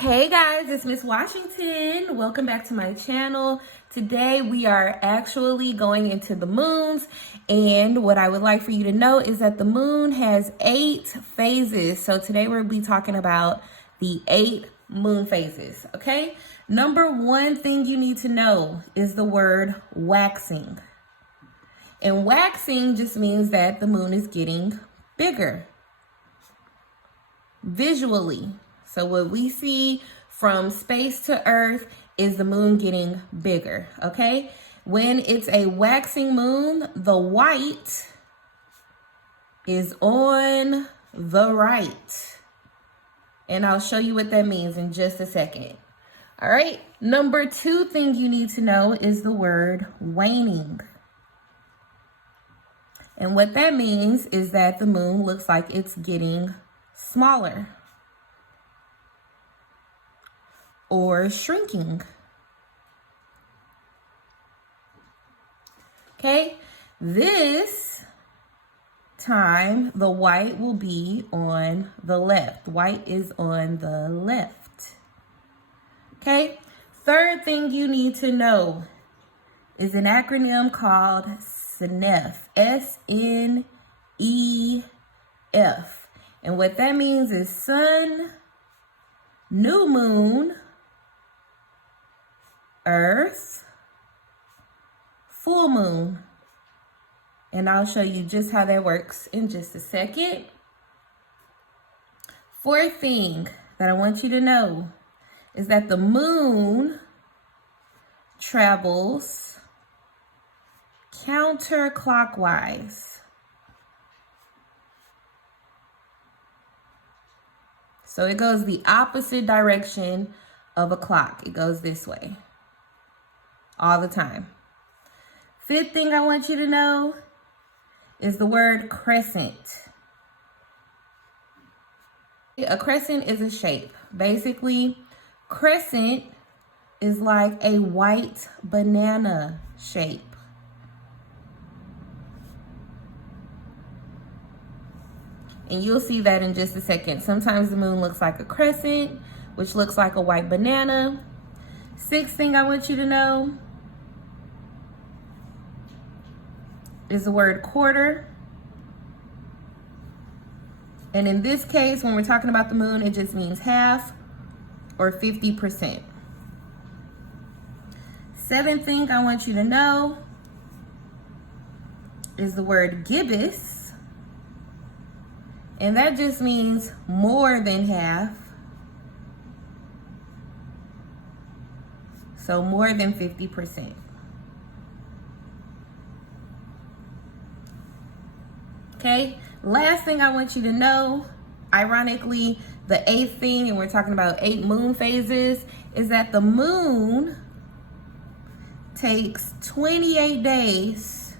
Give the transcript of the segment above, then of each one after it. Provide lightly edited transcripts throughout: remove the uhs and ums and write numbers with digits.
Hey guys, it's Miss Washington. Welcome back to my channel. Today we are actually going into the moons, and what I would like for you to know is that the moon has 8 phases. So today we'll be talking about the 8 moon phases, okay? Number one thing you need to know is the word waxing. And waxing just means that the moon is getting bigger visually. So what we see from space to Earth is the moon getting bigger, okay? When it's a waxing moon, the white is on the right. And I'll show you what that means in just a second. All right, number two thing you need to know is the word waning. And what that means is that the moon looks like it's getting smaller or shrinking. Okay, this time the white will be on the left. White is on the left. Okay, third thing you need to know is an acronym called SNEF. SNEF. And what that means is sun, new moon, Earth, full moon. And I'll show you just how that works in just a second. Fourth thing that I want you to know is that the moon travels counterclockwise. So it goes the opposite direction of a clock. It goes this way all the time. Fifth thing I want you to know is the word crescent. A crescent is a shape. Basically, crescent is like a white banana shape. And you'll see that in just a second. Sometimes the moon looks like a crescent, which looks like a white banana. Sixth thing I want you to know is the word quarter. And in this case, when we're talking about the moon, it just means half or 50%. Seventh thing I want you to know is the word gibbous. And that just means more than half. So more than 50%. Okay, last thing I want you to know, ironically, the 8th thing, and we're talking about 8 moon phases, is that the moon takes 28 days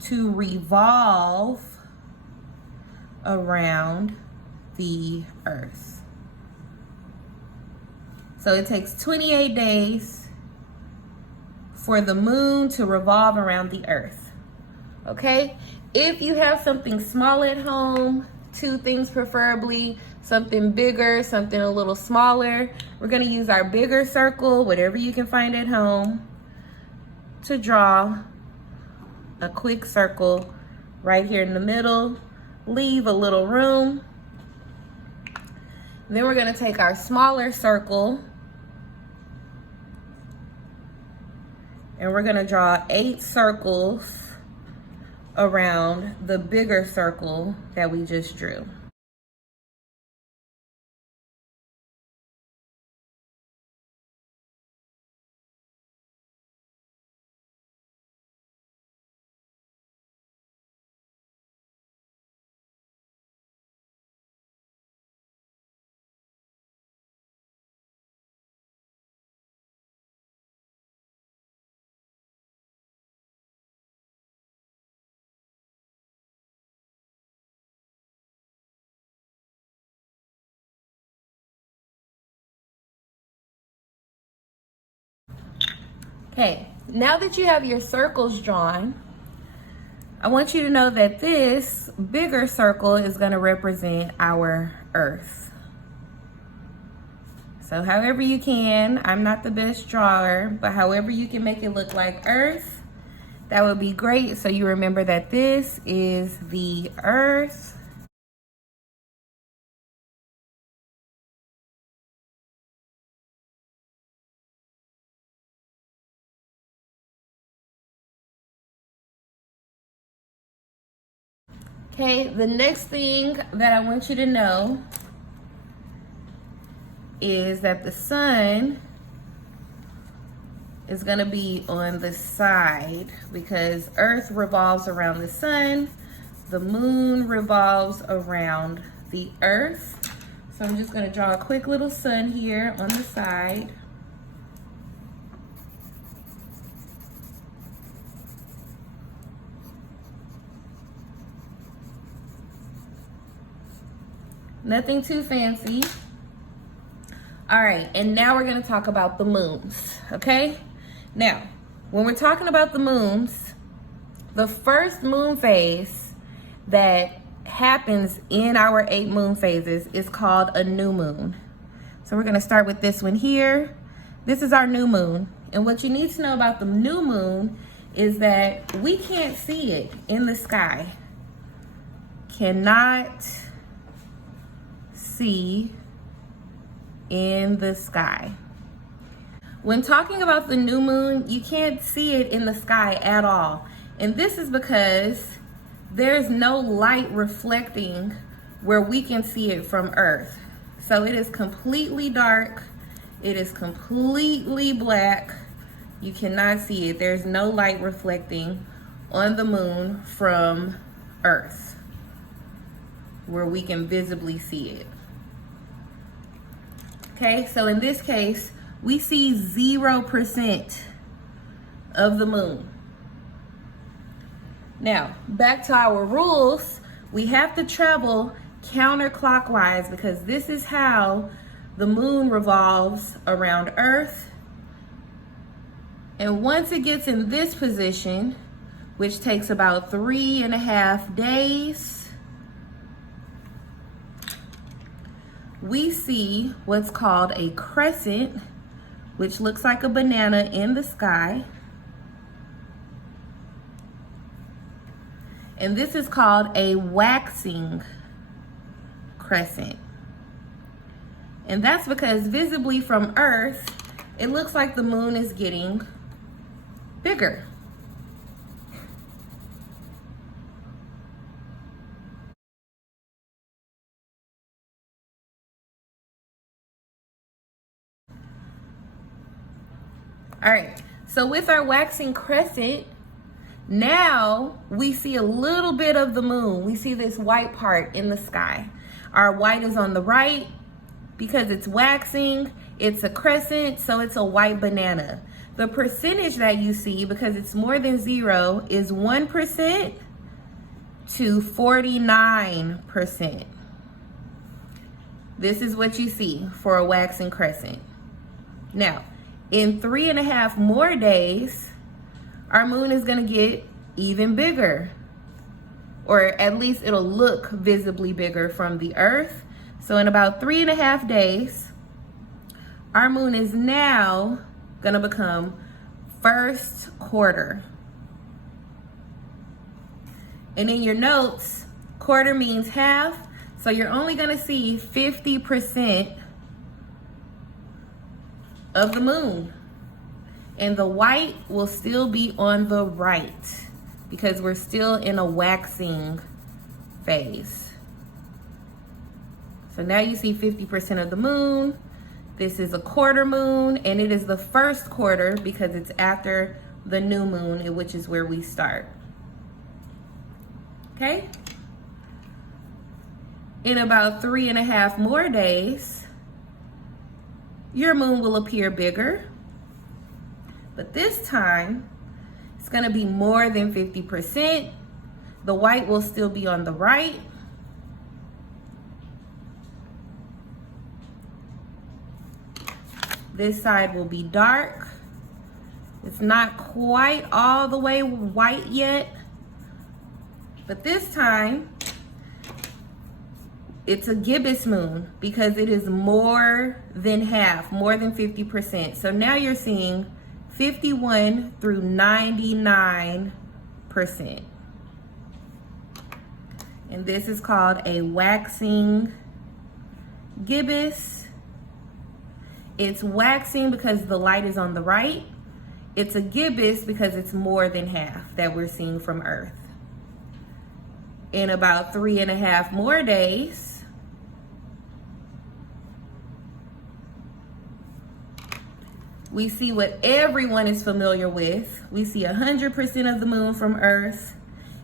to revolve around the Earth. So it takes 28 days for the moon to revolve around the Earth. Okay? If you have something small at home, 2 things preferably, something bigger, something a little smaller, we're going to use our bigger circle, whatever you can find at home, to draw a quick circle right here in the middle. Leave a little room. Then we're going to take our smaller circle and we're going to draw 8 circles around the bigger circle that we just drew. Okay, now that you have your circles drawn, I want you to know that this bigger circle is going to represent our Earth. So however you can, I'm not the best drawer, but however you can make it look like Earth, that would be great. So you remember that this is the Earth. Okay, the next thing that I want you to know is that the sun is going to be on the side because Earth revolves around the sun, the moon revolves around the Earth. So I'm just going to draw a quick little sun here on the side. Nothing too fancy. All right, and now we're gonna talk about the moons, okay? Now, when we're talking about the moons, the first moon phase that happens in our 8 moon phases is called a new moon. So we're gonna start with this one here. This is our new moon. And what you need to know about the new moon is that we can't see it in the sky. Cannot see in the sky. When talking about the new moon, you can't see it in the sky at all. And this is because there's no light reflecting where we can see it from Earth. So it is completely dark. It is completely black. You cannot see it. There's no light reflecting on the moon from Earth where we can visibly see it. Okay, so in this case, we see 0% of the moon. Now, back to our rules, we have to travel counterclockwise because this is how the moon revolves around Earth. And once it gets in this position, which takes about 3.5 days, we see what's called a crescent, which looks like a banana in the sky. And this is called a waxing crescent. And that's because visibly from Earth, it looks like the moon is getting bigger. All right, so with our waxing crescent, now we see a little bit of the moon. We see this white part in the sky. Our white is on the right because it's waxing. It's a crescent, so it's a white banana. The percentage that you see, because it's more than 0, is 1% to 49%. This is what you see for a waxing crescent. Now, in 3.5 more days, our moon is gonna get even bigger, or at least it'll look visibly bigger from the Earth. So in about 3.5 days, our moon is now gonna become first quarter. And in your notes, quarter means half, so you're only gonna see 50% of the moon. And the white will still be on the right because we're still in a waxing phase. So now you see 50% of the moon. This is a quarter moon, and it is the first quarter because it's after the new moon, which is where we start. Okay? In about 3.5 more days, your moon will appear bigger, but this time it's going to be more than 50%. The white will still be on the right. This side will be dark. It's not quite all the way white yet, But this time, it's a gibbous moon because it is more than half, more than 50%. So now you're seeing 51 through 99%. And this is called a waxing gibbous. It's waxing because the light is on the right. It's a gibbous because it's more than half that we're seeing from Earth. In about 3.5 more days, we see what everyone is familiar with. We see 100% of the moon from Earth.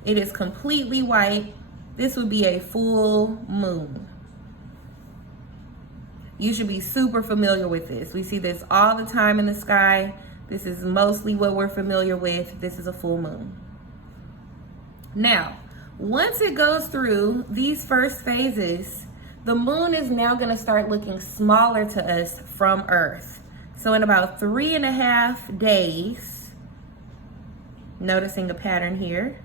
It is completely white. This would be a full moon. You should be super familiar with this. We see this all the time in the sky. This is mostly what we're familiar with. This is a full moon. Now, once it goes through these first phases, the moon is now going to start looking smaller to us from Earth. So in about 3.5 days, noticing a pattern here,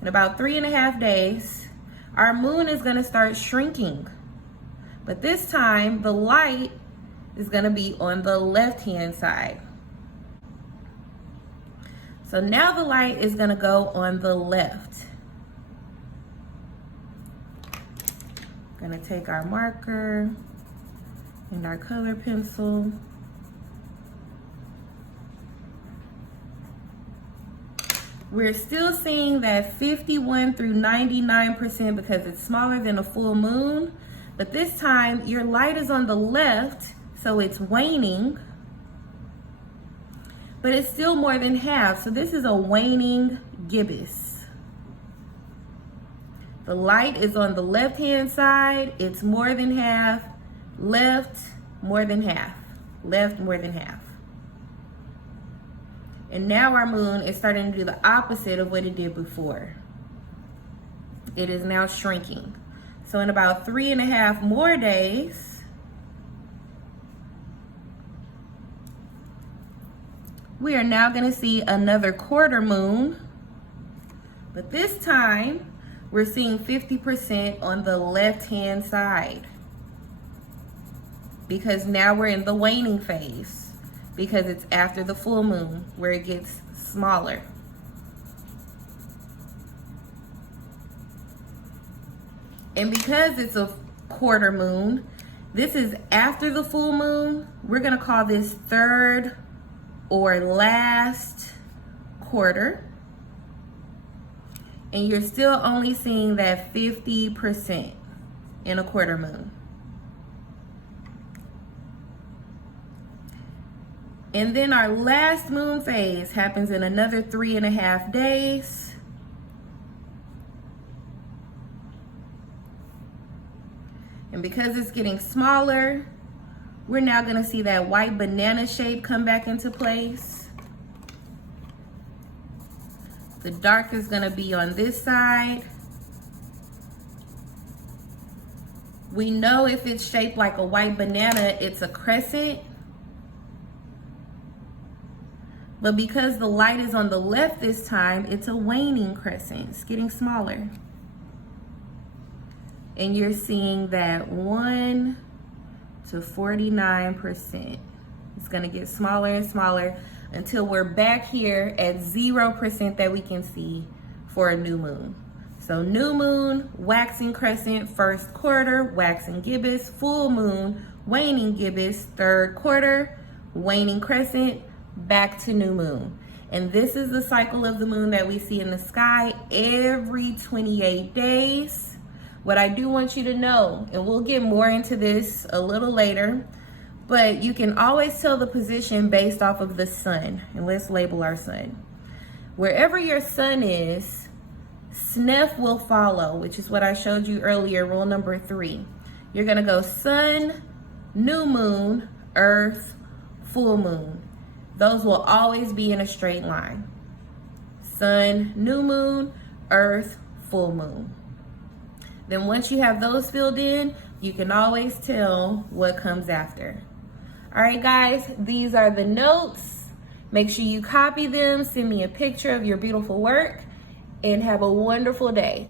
in about 3.5 days, our moon is going to start shrinking. But this time, the light is going to be on the left-hand side. So now the light is going to go on the left. Going to take our marker and our color pencil. We're still seeing that 51 through 99% because it's smaller than a full moon. But this time, your light is on the left, so it's waning. But it's still more than half, so this is a waning gibbous. The light is on the left-hand side, it's more than half, left, more than half, left, more than half. And now our moon is starting to do the opposite of what it did before. It is now shrinking. So in about 3.5 more days, we are now going to see another quarter moon. But this time, we're seeing 50% on the left-hand side. Because now we're in the waning phase. Because it's after the full moon where it gets smaller. And because it's a quarter moon, this is after the full moon. We're going to call this third or last quarter. And you're still only seeing that 50% in a quarter moon. And then our last moon phase happens in another 3.5 days. And because it's getting smaller, we're now going to see that white banana shape come back into place. The dark is going to be on this side. We know if it's shaped like a white banana, it's a crescent. But because the light is on the left this time, it's a waning crescent. It's getting smaller. And you're seeing that 1 to 49%. It's going to get smaller and smaller until we're back here at 0% that we can see for a new moon. So new moon, waxing crescent, first quarter, waxing gibbous, full moon, waning gibbous, third quarter, waning crescent, back to new moon. And this is the cycle of the moon that we see in the sky every 28 days. What I do want you to know, and we'll get more into this a little later, but you can always tell the position based off of the sun. And let's label our sun. Wherever your sun is, SNF will follow, which is what I showed you earlier, rule number 3. You're gonna go sun, new moon, earth, full moon. Those will always be in a straight line. Sun, new moon, earth, full moon. Then once you have those filled in, you can always tell what comes after. All right, guys, these are the notes. Make sure you copy them, send me a picture of your beautiful work, and have a wonderful day.